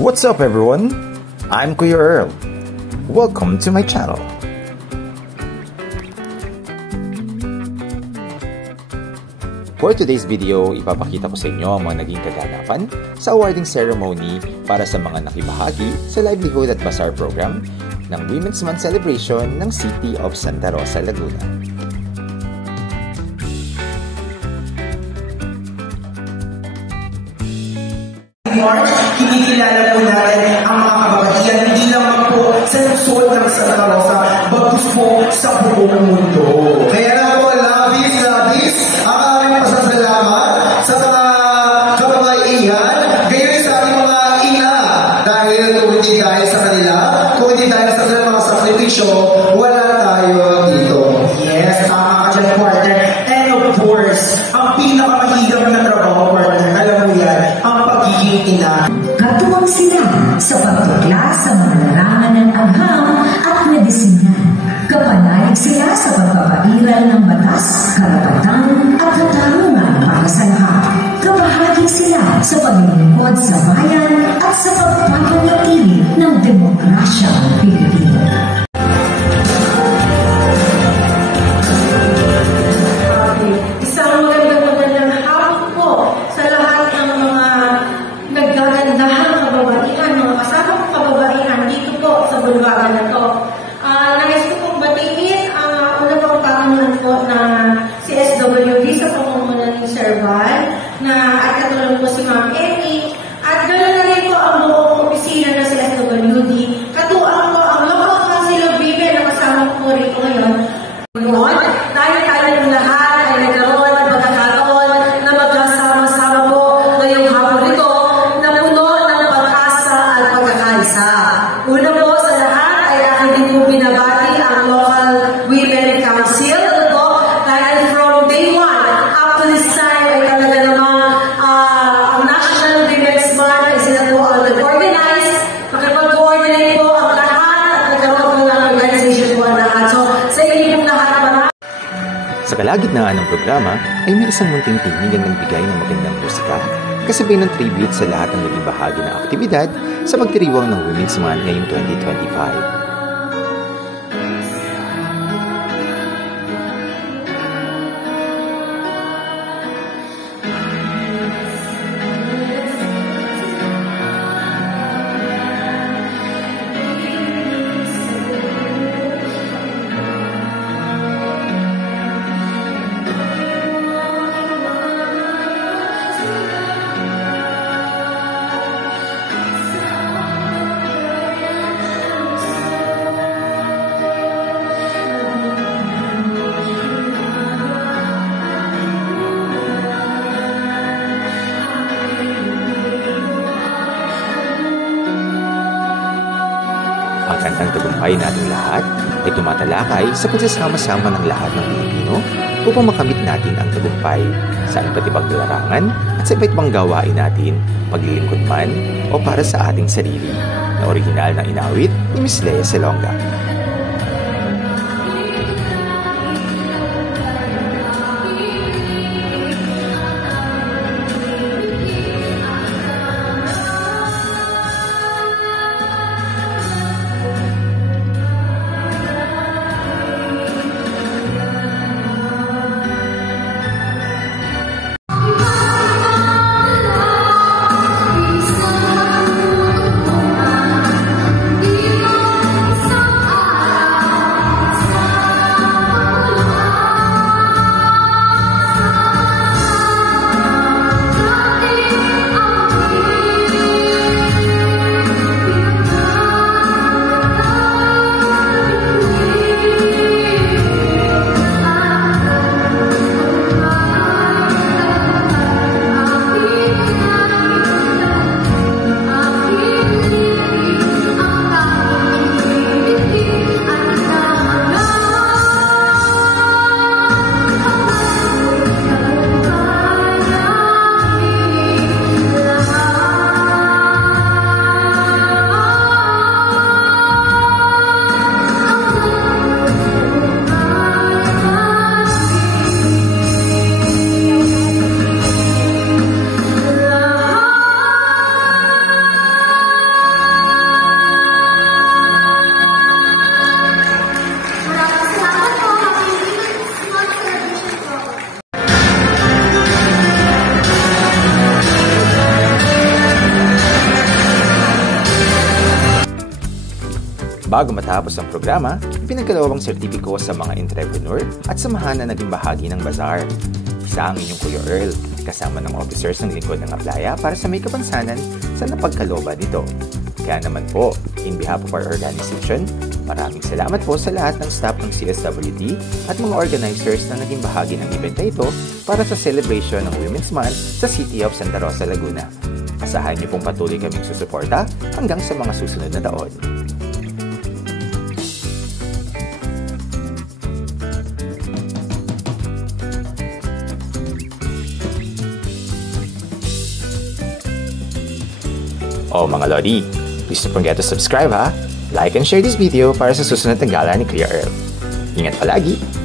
What's up everyone? I'm Kuya Earl. Welcome to my channel. For today's video, ipapakita ko sa inyo ang mga naging kaganapan sa awarding ceremony para sa mga nakibahagi sa Livelihood at Bazaar program ng Women's Month celebration ng City of Santa Rosa, Laguna. Kinikilala po natin ang mga kababaihan, hindi lamang po sa lungsod ng Santa Rosa, bagkus po sa buong mundo. Kaya na po, labis, ang aming pasasalamat sa mga kababaihan, gayon sa ating mga ina. Dahil kung hindi dahil sa kanila, kung hindi dahil sa kanilang mga sakripisyo, wala tayo dito. Yes, tama ka dyan, partner. And of course, ang pinakamahirap na trabaho, partner, alam mo yan, ang pagiging ina. Katuwang sila sa pagtukla sa mga larangan ng agham at medisina. Kapanayag sila sa pagpapairal ng batas, karapatan at katarungan para sa lahat. Kabahagi sila sa paglilingkod sa bayan at sa pagpapanatili ng demokrasyang Pilipino. Isang magandang hapon po sa lahat ng mga naggagandahang kababaihan, mga kasama kong kababaihan dito po sa bulwagan na to. Nais ko pong batiin ang una pong panganunan po na si SWD sa pamumunan ng Sir Val, at katulong po si Ma'am Emmy, at ganoon na rin po ang buong opisina ng si SWD. Katuwang po ang local council of women na kasama po rito ngayon. Tayo ng lahat ay nagkaroon ng pagkakataon na magkasama-sama po ngayong hapon ito na puno ng pag-asa at pagkakaisa. Una po sa lahat ay akin din po binabati ang local women council dahil from day one up to this time ay talaga namang ang National Women's Month ay sila po ang nag-organize, makipag-coordinate po ang lahat at nagkaroon po ng organization po ang lahat. So sa inyo pong lahat, Sa kalagitnaan ng programa ay may isang munting tinig ang nagbigay ng magandang musika kasabay ng tribute sa lahat ng naging bahagi ng aktibidad sa pagdiriwang ng Women's Month ngayong 2025. Ang kantang tagumpay nating lahat ay tumatalakay sa pagsasama-sama ng lahat ng Pilipino upang makamit natin ang tagumpay sa iba't ibang larangan at sa iba't ibang gawain natin, paglilingkod man o para sa ating sarili, na orihinal na inawit ni Miss Lea Salonga. Some Bago matapos ang programa, ipinagkalawang sertipiko sa mga entrepreneur at samahan na naging bahagi ng bazaar. Isa ang inyong Kuya Earl, kasama ng officers ng lingkod ng Aplaya para sa may kapansanan sa napagkalooban nito. Kaya naman po, in behalf of our organization, maraming salamat po sa lahat ng staff ng CSWD at mga organizers na naging bahagi ng event na ito para sa celebration ng Women's Month sa City of Santa Rosa, Laguna. Asahan niyo pong patuloy kaming susuporta hanggang sa mga susunod na taon. Oh mga Lodi, please don't forget to subscribe ha, like and share this video para sa susunod na gala ni Kuya Earl. Ingat palagi!